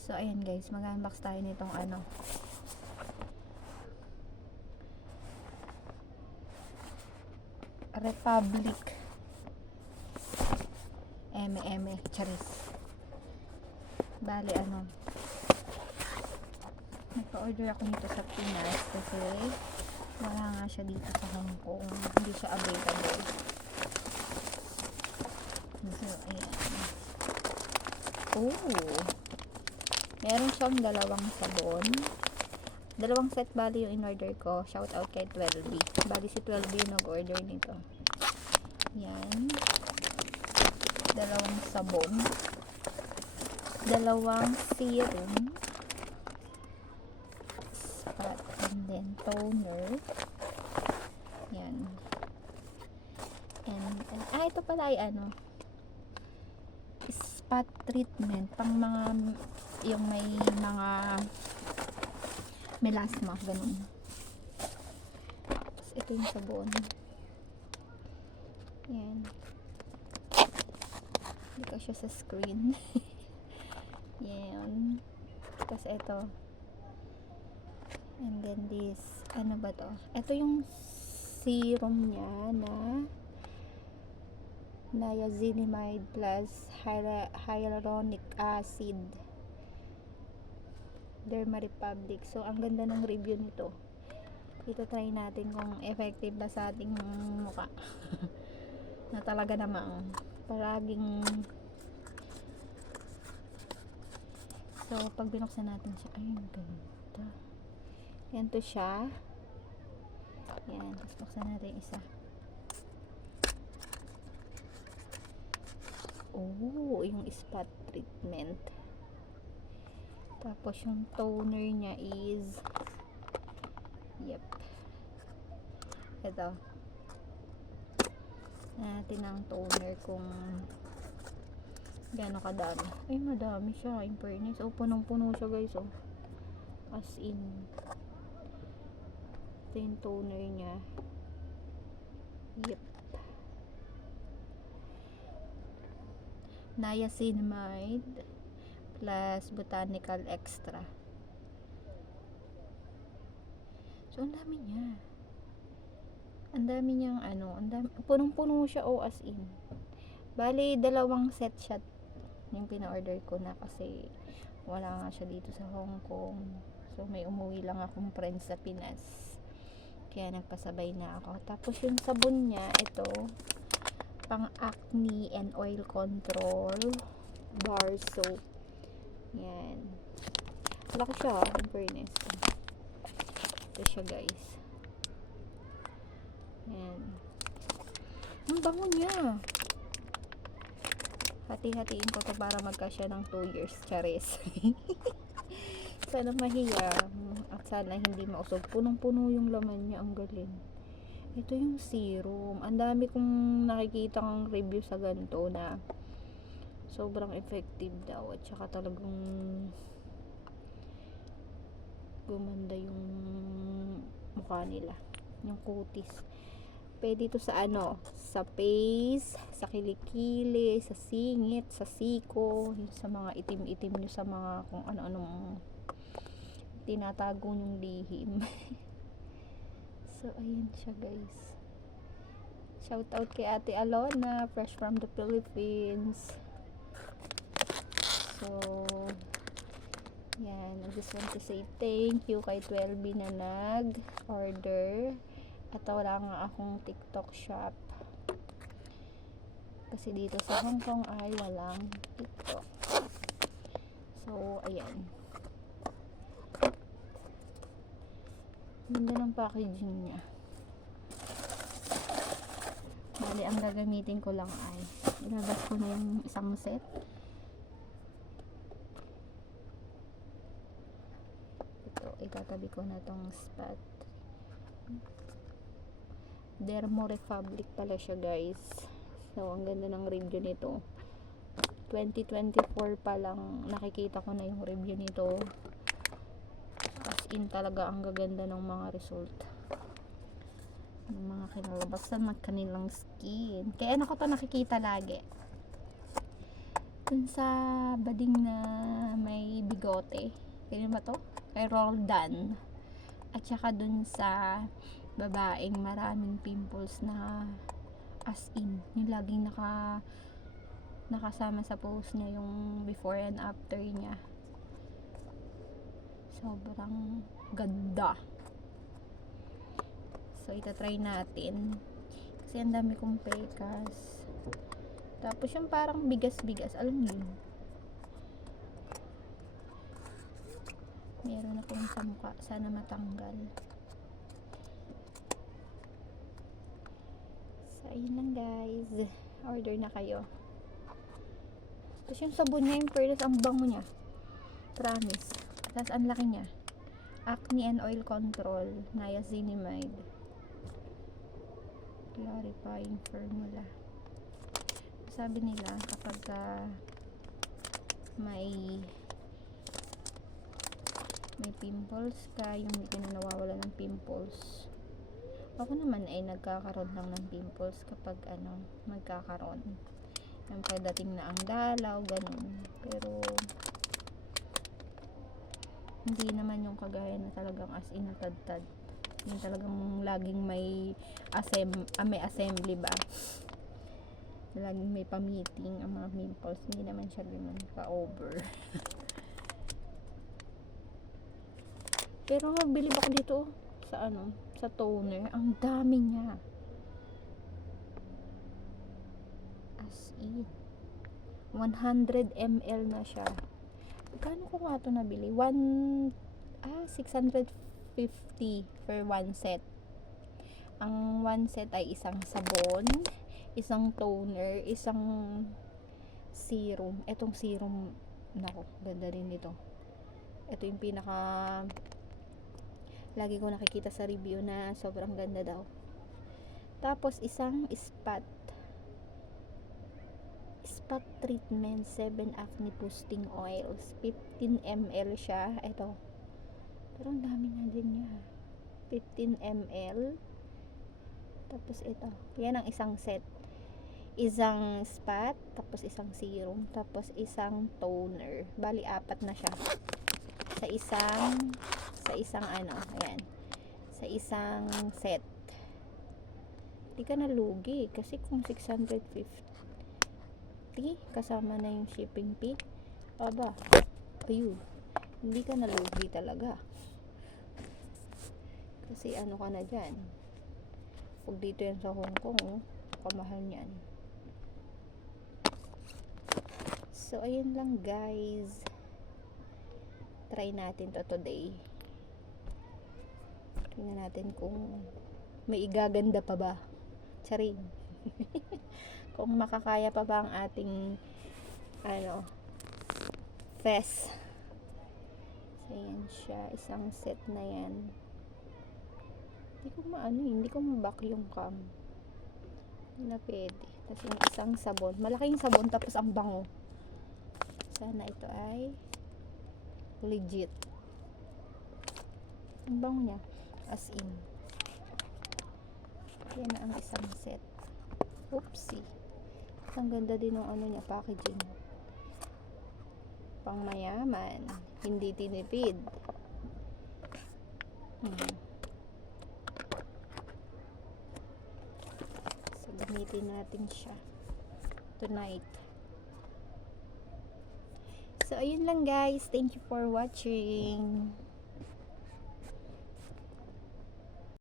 So ayan guys, mag-unbox tayo nitong ano, Republic Eme charis. Bali ano, nagpa-order ako nito sa Pinas kasi wala nga siya dito sa Hong Kong, hindi siya available. So ayan, meron siyang dalawang sabon, dalawang set. Bali yung in-order ko. Shout out kay 12B. Bali si 12B yung nag-order nito. Yan, dalawang sabon, dalawang serum, spot, and then toner. Yan. And ito pala ay ano, spot treatment pang mga yung may mga melasma, ganun. Tapos ito yung sabon. Yan. Hindi ko siya sa screen. Yan. Tapos ito. And then this. Ano ba to? Ito yung serum niya na niacinamide plus hyaluronic acid. Derma Republic. So, ang ganda ng review nito. Ito try natin kung effective ba sa ating mukha. Na talaga namang palaging. So, pag binuksan natin siya, ay, ganda. Yan to siya. Yan. Tapos buksan natin isa. Yung spot treatment. Tapos yung toner niya is ito. Natin ang toner kung gaano kadami. Ay, madami siya in fairness. Punong-puno siya guys. As in. Ito yung toner niya. Niacinamide plus botanical extra. So, ang dami niya. Ang dami niyang ano, punong-puno siya as in. Bali, dalawang set siya yung pina-order ko na kasi wala nga siya dito sa Hong Kong. So, may umuwi lang akong friends sa Pinas. Kaya nagpasabay na ako. Tapos yung sabon niya, ito, pang acne and oil control bar soap. Yan. Laki siya, in fairness. Ito siya guys. Yan. Ang bango niya. Hati-hatiin ko to para magkasya ng 2 years. Charis. Sana mahiya. At sana hindi mausog. Punong-puno yung laman niya. Ang galing. Ito yung serum. Ang dami kong nakikita ng review sa ganito na sobrang effective daw. At saka talagang gumanda yung mukha nila. Yung kutis. Pwede ito sa ano, sa face, sa kilikili, sa singit, sa siko, sa mga itim-itim nyo, sa mga kung ano-anong tinatago nyong lihim. So, ayan siya guys. Shout out kay Ate Alona, fresh from the Philippines. So, yan. I just want to say thank you kay 12B na nag-order. At wala nga akong TikTok shop. Kasi dito sa Hong Kong ay walang TikTok. So, ayan. Ganda ng packaging niya. Bali, ang gagamitin ko lang ay ilabas ko na yung isang set. Ito, itatabi ko na tong spot. Derma Republic pala siya guys. So, ang ganda ng review nito. 2024 pa lang nakikita ko na yung review nito. As in talaga ang gaganda ng mga result. Ng mga kinalabasan ng kanilang skin. Kaya ano ko to nakikita lagi. Dun sa bading na may bigo. Coyote. Ganyan ba to? Kay Roldan. At saka dun sa babaeng maraming pimples na as in. Yung laging nakasama sa post niya yung before and after niya. Sobrang ganda. So, itatry natin. Kasi ang dami kong pekas. Tapos yung parang bigas-bigas. Alam niyo yun? Meron akong sa mukha. Sana matanggal. So, ayun lang guys. Order na kayo. Tapos yung sabon niya, yung Pearls, ang bango niya. Promise. Tapos ang laki niya. Acne and Oil Control. Niacinamide. Clarifying formula. Sabi nila kapag may pimples ka, yung hindi ka na nawawala ng pimples. Ako naman ay nagkakaroon lang ng pimples kapag magkakaroon. Yung pagdating na ang dalaw, ganun. Pero hindi naman yung kagaya na talagang as in natadtad. Yung talagang laging may assembly ba. Laging may pa-meeting ang mga pimples. Hindi naman siya ganun ka-over. Pero bilib ako dito sa toner. Ang dami niya. As in 100 ml na siya. Kano ko nga ito nabili? 650 for one set. Ang one set ay isang sabon, isang toner, isang serum. Etong serum, nako, ganda rin nito. Ito yung pinaka lagi ko nakikita sa review na sobrang ganda daw. Tapos isang spot treatment, 7 acne boosting oils, 15 ml siya. Ito, pero ang dami na din niya. 15 ml. Tapos ito, yan ang isang set. Isang spot, tapos isang serum, tapos isang toner. Bali 4 na siya. Sa isang ayan. Sa isang set. Hindi ka nalugi kasi kung 650 kasama na yung shipping fee. Aba, ayun. Hindi ka nalugi talaga. Kasi ka na dyan. Pag dito yan sa Hong Kong, kamahal niyan. So, ayun lang guys. Try natin to today. Tingnan natin kung may igaganda pa ba. Charing. Kung makakaya pa ba ang ating fest. So, yan siya. Isang set na yan. Hindi ko ma-vacuum cam. Hindi na pwede. Tapos yung isang sabon. Malaking sabon tapos ang bango. Sana ito ay legit. Ang bango niya. As in. Yan na ang isang set. Oopsie. Ang ganda din ng niya, packaging. Pang mayaman. Hindi tinipid. So, gamitin natin siya tonight. So, ayun lang guys. Thank you for watching.